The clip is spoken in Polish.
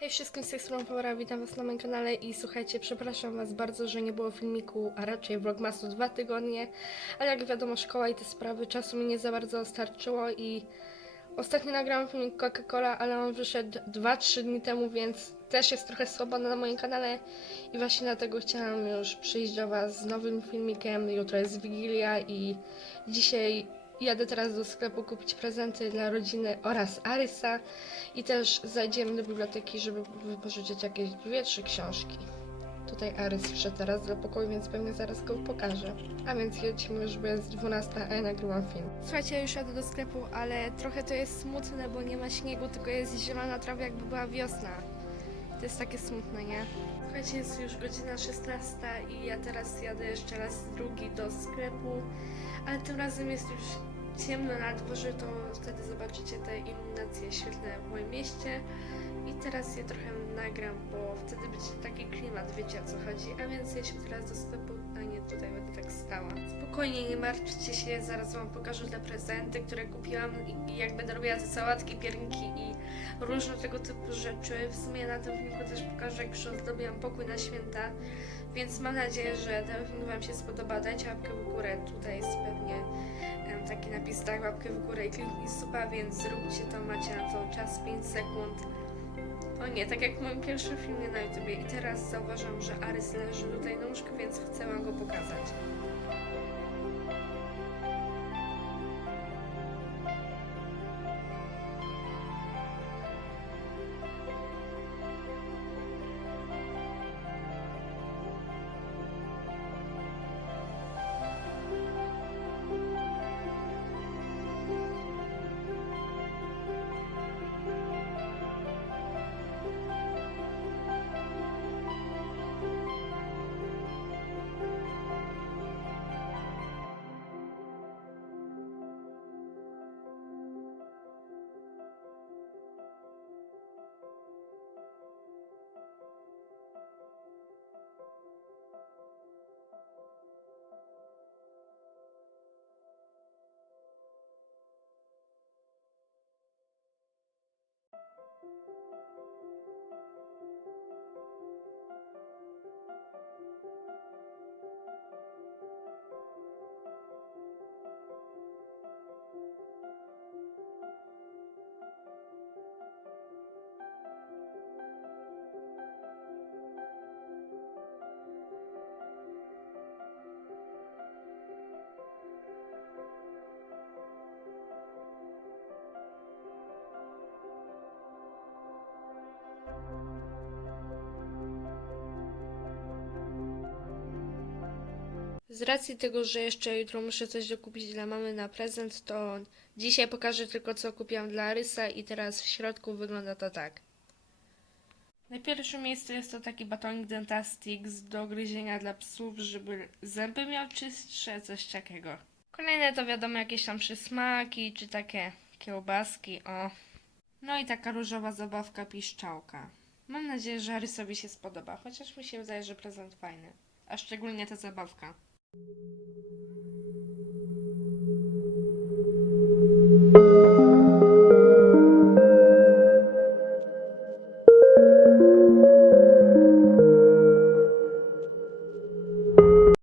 Hej wszystkim, z tej strony witam was na moim kanale i słuchajcie, przepraszam was bardzo, że nie było filmiku, a raczej vlogmasu dwa tygodnie, ale jak wiadomo szkoła i te sprawy, czasu mi nie za bardzo starczyło i ostatnio nagrałam filmik Coca-Cola, ale on wyszedł 2-3 dni temu, więc też jest trochę słabo na moim kanale i właśnie dlatego chciałam już przyjść do was z nowym filmikiem, jutro jest Wigilia i dzisiaj Jadę teraz do sklepu kupić prezenty dla rodziny oraz Arysa i też zajdziemy do biblioteki, żeby wypożyczyć jakieś dwie, trzy książki. Tutaj Arys wszedł teraz do pokoju, więc pewnie zaraz go pokażę. A więc jedźmy już, bo jest 12, a ja nagrywam film. Słuchajcie, ja już jadę do sklepu, ale trochę to jest smutne, bo nie ma śniegu, tylko jest zielona trawa, jakby była wiosna. To jest takie smutne, nie? Słuchajcie, jest już godzina 16 i ja teraz jadę jeszcze raz drugi do sklepu, ale tym razem jest już ciemno na dworze, to wtedy zobaczycie te iluminacje świetlne w moim mieście i teraz je trochę nagram, bo wtedy będzie taki klimat, wiecie o co chodzi, a więc jedźmy teraz do sklepu, a nie tutaj będę tak stała. Spokojnie, nie martwcie się, zaraz wam pokażę te prezenty, które kupiłam i, jak będę robiła te sałatki, pierniki i różne tego typu rzeczy. W sumie na tym filmiku też pokażę, jak już ozdobiłam pokój na święta, więc mam nadzieję, że ten film wam się spodoba. Dajcie łapkę w górę, tutaj jest pewnie em, taki napis daj łapkę w górę i kliknij suba, więc zróbcie to, macie na to czas 5 sekund. O nie, tak jak w moim pierwszym filmie na YouTubie i teraz zauważam, że Arys leży tutaj na łóżku, więc chcę wam go pokazać. Z racji tego, że jeszcze jutro muszę coś dokupić dla mamy na prezent, to dzisiaj pokażę tylko co kupiłam dla Arysa i teraz w środku wygląda to tak. Na pierwszym miejscu jest to taki batonik Dentastix do gryzienia dla psów, żeby zęby miał czystsze, coś takiego. Kolejne to wiadomo jakieś tam przysmaki, czy takie kiełbaski, o. No i taka różowa zabawka piszczałka. Mam nadzieję, że Arysowi się spodoba, chociaż mi się wydaje, że prezent fajny. A szczególnie ta zabawka. Thank you.